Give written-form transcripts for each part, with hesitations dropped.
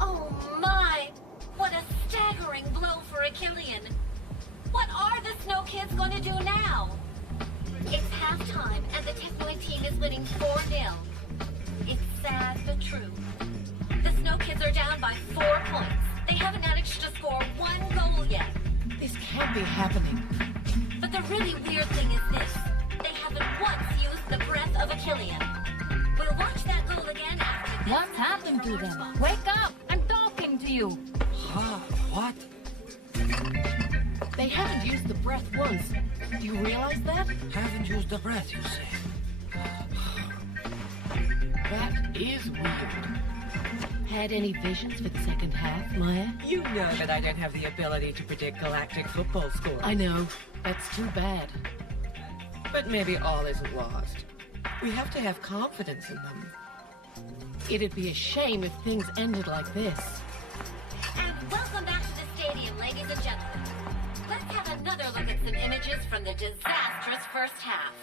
Oh my! What a staggering blow for Akillian. What are the Snow Kids going to do now? It's halftime and the Technoid team is winning 4-0. It's sad but true. The Snow Kids are down by 4 points. They haven't managed to score 1 goal yet. This can't be happening. But the really weird thing is this. They haven't once used the Breath of Akillian. We'll watch that goal again after this. What's happened to them? Wake up! I'm talking to you! Huh? What? They haven't used the breath once. Do you realize that? Haven't used the breath, you say? That is weird. Had any visions for the second half, Maya? You know that I don't have the ability to predict Galactic football scores. I know. That's too bad. But maybe all isn't lost. We have to have confidence in them. It'd be a shame if things ended like this. And welcome back to the stadium, ladies and gentlemen. Let's have another look at some images from the disastrous first half.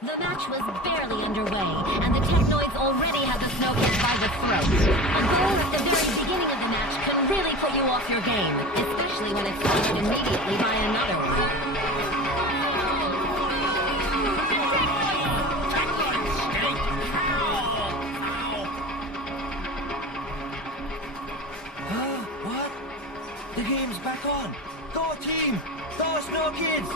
The match was barely underway, and the Technoids already had the Snow Kids by the throat. A goal at the very beginning of the match can really put you off your game, especially when it's followed immediately by another one. What? The game's back on! Go team! Go Snow Kids!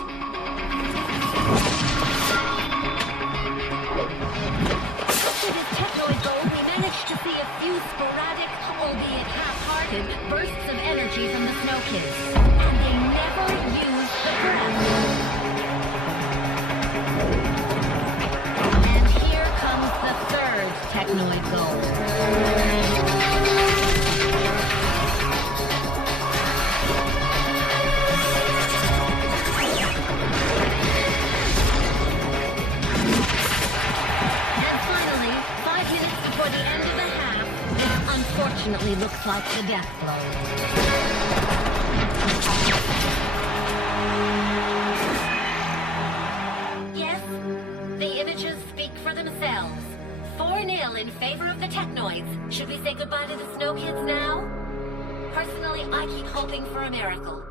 After this Technoid goal, we managed to see a few sporadic, albeit half-hearted, bursts of energy from the Snow Kids. And they never used the breath. And here comes the third Technoid goal. Unfortunately, looks like the death blow. Yes, the images speak for themselves. 4-0 in favor of the Technoids. Should we say goodbye to the Snow Kids now? Personally, I keep hoping for a miracle.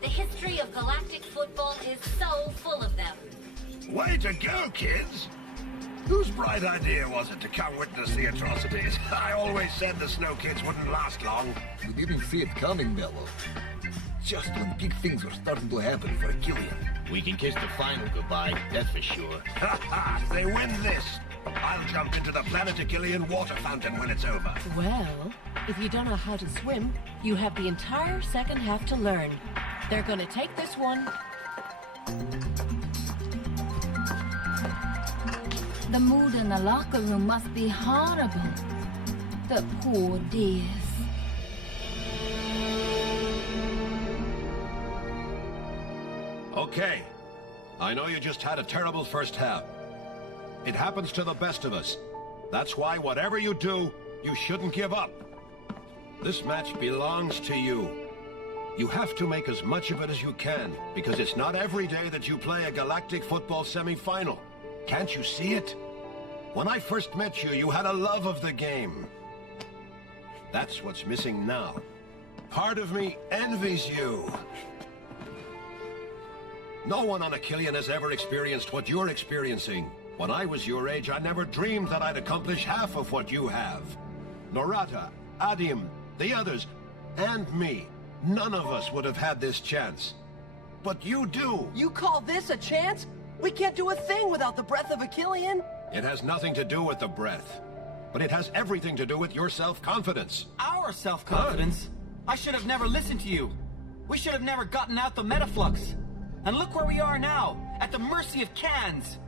The history of Galactic football is so full of them. Way to go, kids! Whose bright idea was it to come witness the atrocities? I always said the Snow Kids wouldn't last long. You didn't see it coming, Bello. Just when big things were starting to happen for Akillian. We can kiss the final goodbye, that's for sure. Ha ha! They win this! I'll jump into the Planet Akillian water fountain when it's over. Well, if you don't know how to swim, you have the entire second half to learn. They're gonna take this one. The mood in the locker room must be horrible. The poor dears. Okay. I know you just had a terrible first half. It happens to the best of us. That's why whatever you do, you shouldn't give up. This match belongs to you. You have to make as much of it as you can, because it's not every day that you play a Galactic football semi-final. Can't you see it? When I first met you, you had a love of the game. That's what's missing now. Part of me envies you. No one on Akillian has ever experienced what you're experiencing. When I was your age, I never dreamed that I'd accomplish half of what you have. Norata, Adim, the others, and me. None of us would have had this chance. But you do. You call this a chance? We can't do a thing without the Breath of Akillian. It has nothing to do with the breath. But it has everything to do with your self-confidence. Our self-confidence? I should have never listened to you. We should have never gotten out the MetaFlux. And look where we are now, at the mercy of cans.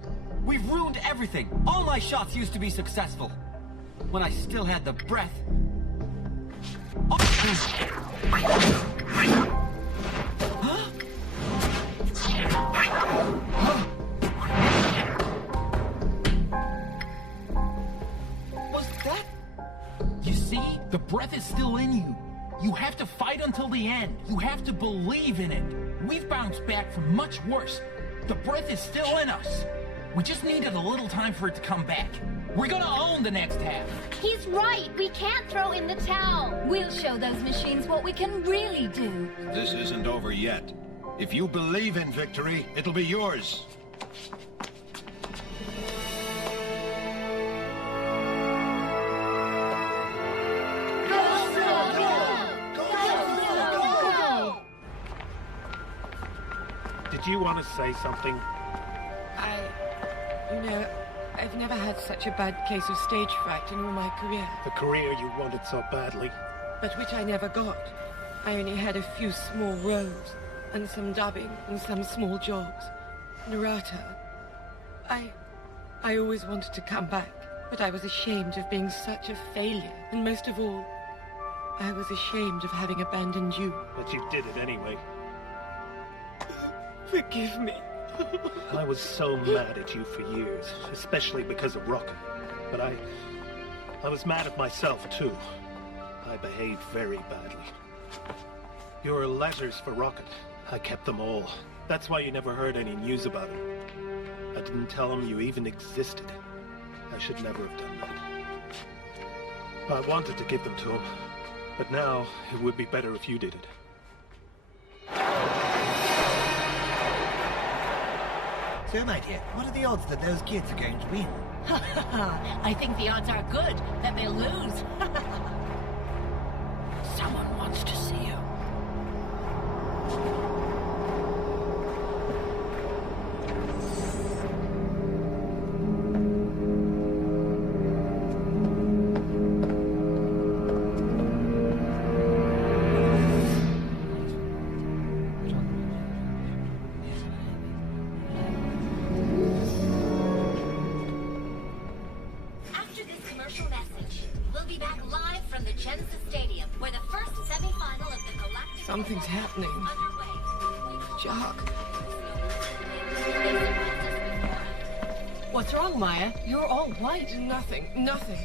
We've ruined everything. All my shots used to be successful. When I still had the breath. Was that? You see? The breath is still in you. You have to fight until the end. You have to believe in it. We've bounced back from much worse. The breath is still in us. We just needed a little time for it to come back. We're gonna own the next half. He's right. We can't throw in the towel. We'll show those machines what we can really do. This isn't over yet. If you believe in victory, it'll be yours. Did you want to say something? I've never had such a bad case of stage fright in all my career, The career you wanted so badly. but which I never got. I only had a few small roles, and some dubbing, and some small jobs. Narrata. I always wanted to come back, but I was ashamed of being such a failure, and most of all, I was ashamed of having abandoned you. But you did it anyway. Forgive me. I was so mad at you for years, especially because of Rocket. But I was mad at myself, too. I behaved very badly. Your letters for Rocket, I kept them all. That's why you never heard any news about him. I didn't tell him you even existed. I should never have done that. I wanted to give them to him, but now it would be better if you did it. So, my dear, what are the odds that those kids are going to win? I think the odds are good that they'll lose. Someone wants to see you. After this commercial message, we'll be back live from the Genesis Stadium, where the first semi-final of the Galactic Something's happening. underway. Jock. What's wrong, Maya? You're all white. Nothing.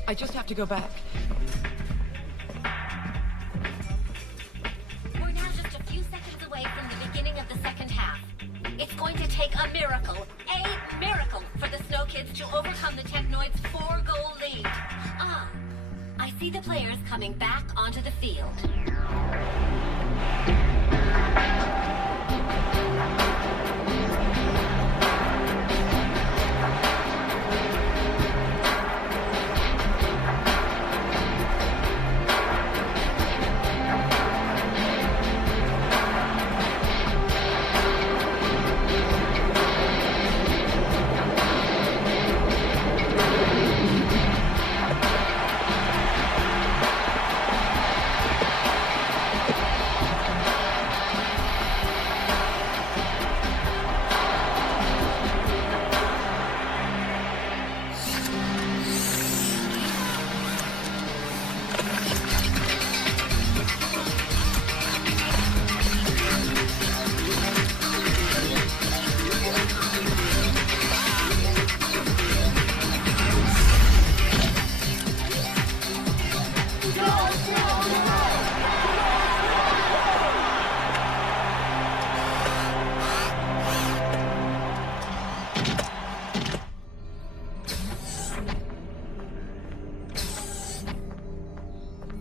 I just have to go back. We're now just a few seconds away from the beginning of the second half. It's going to take a miracle, for the Snow Kids to overcome the Technoid's 4-goal lead. I see the players coming back onto the field.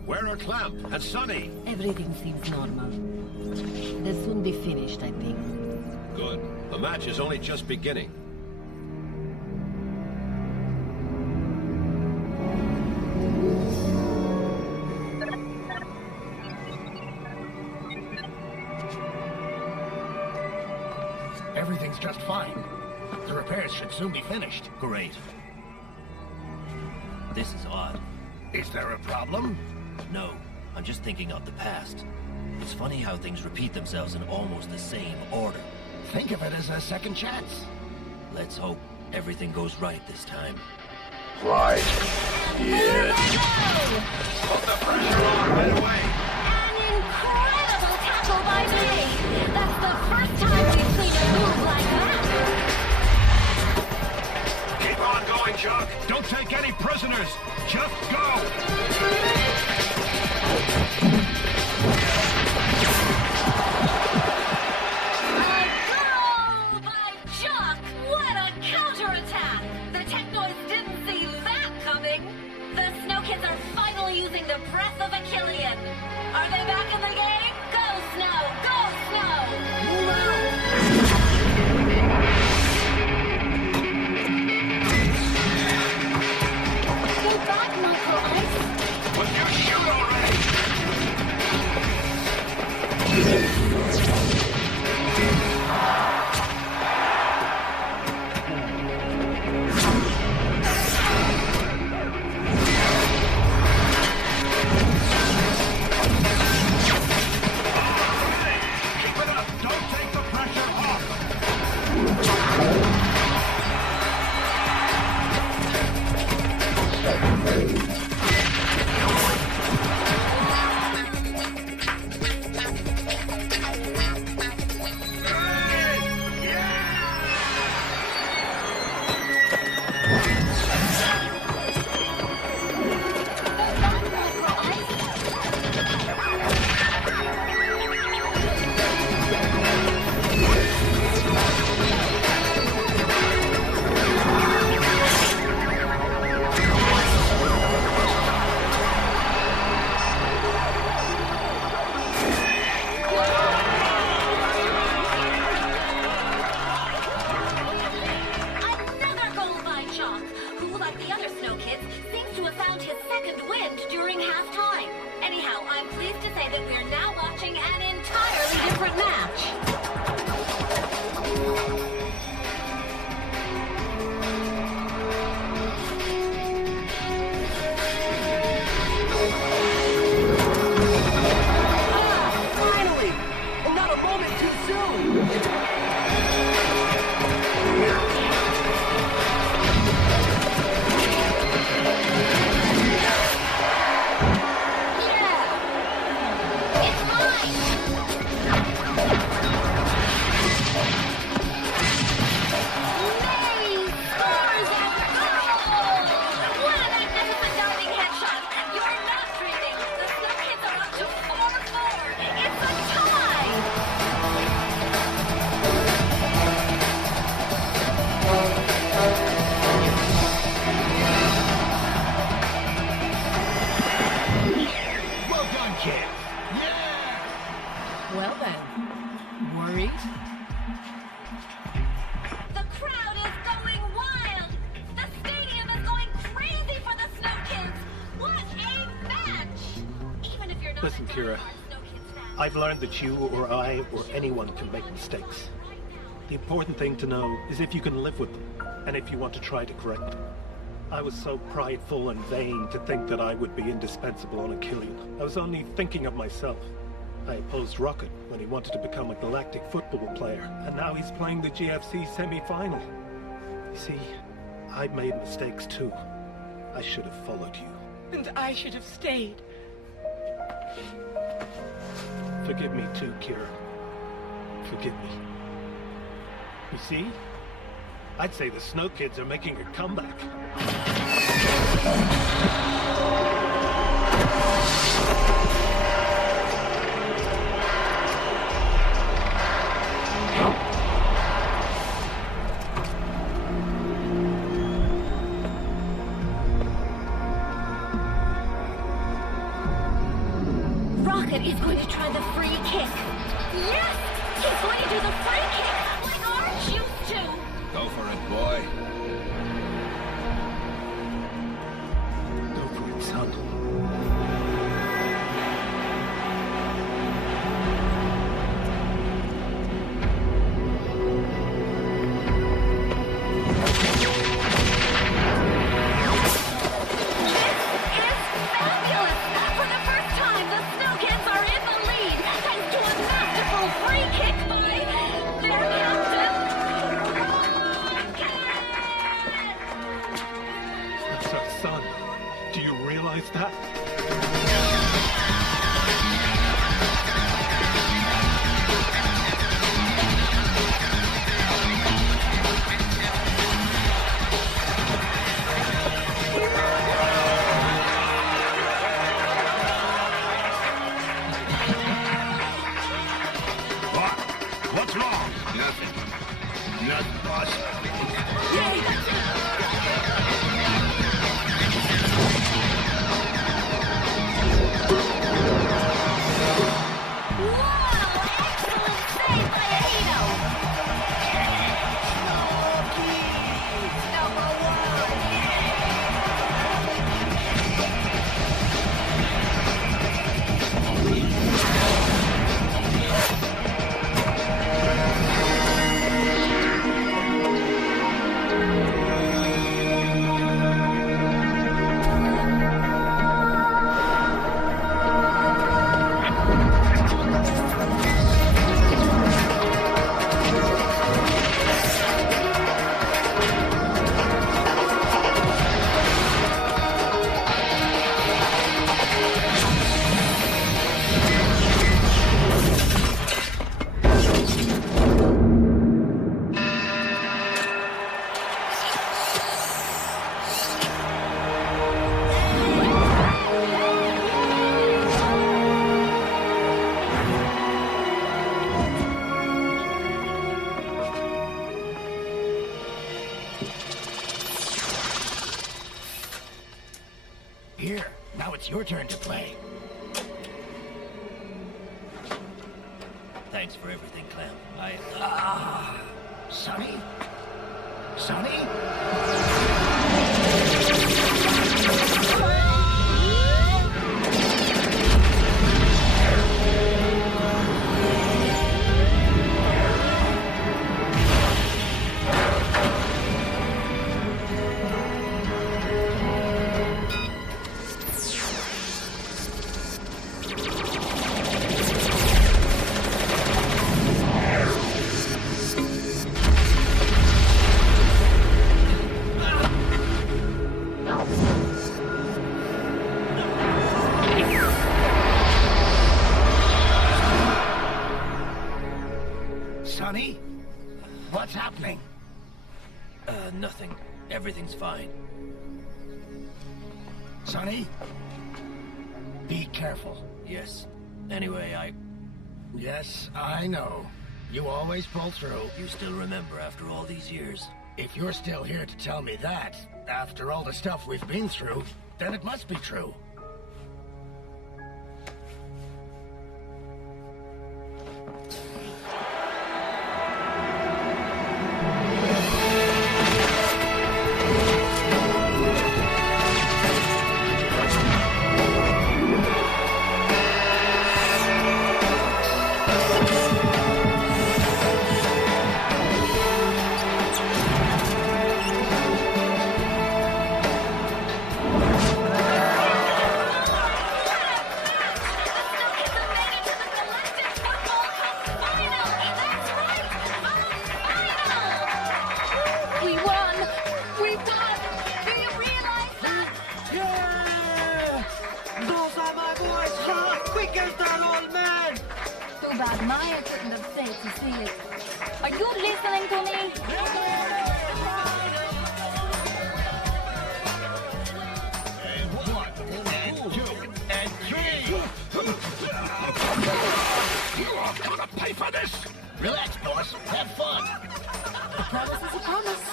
Where are Clamp and Sonny? Everything seems normal. They'll soon be finished, I think. Good. The match is only just beginning. Everything's just fine. The repairs should soon be finished. Great. This is odd. Is there a problem? No, I'm just thinking of the past. It's funny how things repeat themselves in almost the same order. Think of it as a second chance. Let's hope everything goes right this time. Right. Yeah. Put the pressure on right away. An incredible tackle by me. That's the first time we've seen a move like that. Keep on going, Chuck. Don't take any prisoners. Just go. A goal by Chuck. What a counterattack. The Technoids didn't see that coming. Breath of Akillian. Are they back in the game? Go, Snow! Go, Snow! Move out! Go back, Micro Ice! Will you shoot already? Keep it up! Don't take the pressure off! Another goal by Jock, who, like the other Snow Kids, seems to have found his second wind during halftime. Anyhow, I'm pleased to say that we're now watching an entirely different match. Finally! And not a moment too soon! It's mine! May scores a goal! What a magnificent diving headshot! You're not dreaming! The Snow Kids are up to 4-4! It's a tie! Well done, kids. Well then, worried? The crowd is going wild! The stadium is going crazy for the Snow Kids! What a match! Even if you're not Listen, a Kira, diehard Snow Kids fan, I've learned that you or I or anyone can make mistakes. The important thing to know is if you can live with them, and if you want to try to correct them. I was so prideful and vain to think that I would be indispensable on Akillian. I was only thinking of myself. I opposed Rocket when he wanted to become a Galactic football player, and now he's playing the GFC semi-final. You see, I made mistakes too. I should have followed you. And I should have stayed. Forgive me too, Kira. Forgive me. You see? I'd say the Snow Kids are making a comeback. Rocket is going to try the free kick. Yes! He's going to do the free kick like Aarch used to. Go for it, boy. Go for it, son. Now it's your turn to play. Thanks for everything, Clem. Sonny? Sonny? Sonny? What's happening? Nothing. Everything's fine. Sonny? Be careful. Yes. Anyway, Yes, I know. You always pull through. You still remember after all these years? If you're still here to tell me that, after all the stuff we've been through, then it must be true. Maya couldn't have stayed to see it. Are you listening to me? And 1, and 2, and 3. You are gonna pay for this. Relax, boss. Have fun. A promise is a promise.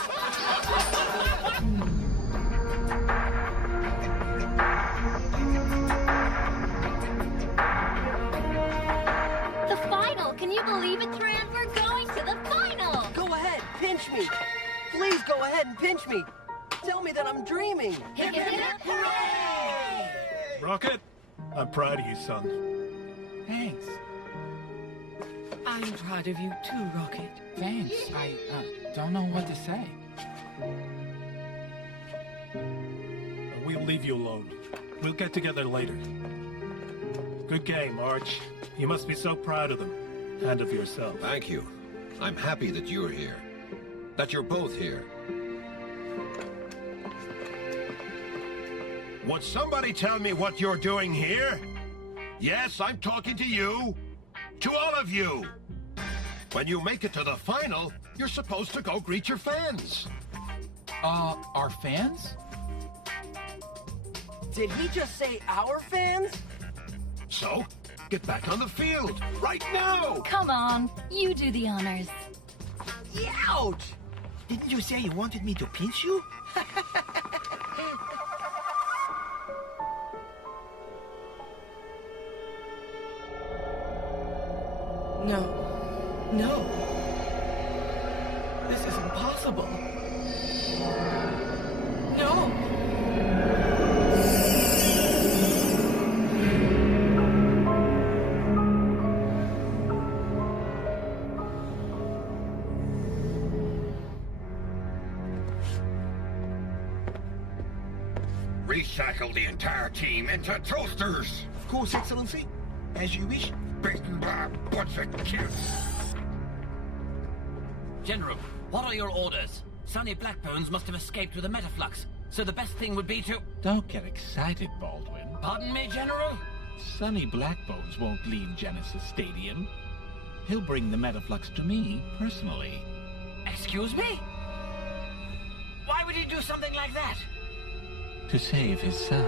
Can you believe it, Tran? We're going to the final! Go ahead, pinch me. Please go ahead and pinch me. Tell me that I'm dreaming. Hip, hip, hip, hooray! Rocket, I'm proud of you, son. Thanks. I'm proud of you too, Rocket. Thanks. I don't know what to say. We'll leave you alone. We'll get together later. Good game, Aarch. You must be so proud of them. And of yourself. Thank you. I'm happy that you're here. That you're both here. Would somebody tell me what you're doing here? Yes, I'm talking to you. To all of you. When you make it to the final, you're supposed to go greet your fans. Our fans? Did he just say our fans? So, get back on the field, right now! Come on, you do the honors. Ouch! Didn't you say you wanted me to pinch you? No. No. This is impossible. No! Recycle the entire team into toasters. Of course, Excellency. As you wish. What's it, kids? General, what are your orders? Sonny Blackbones must have escaped with a MetaFlux, so the best thing would be to... Don't get excited, Baldwin. Pardon me, General? Sonny Blackbones won't leave Genesis Stadium. He'll bring the MetaFlux to me, personally. Excuse me? Why would he do something like that? To save his son.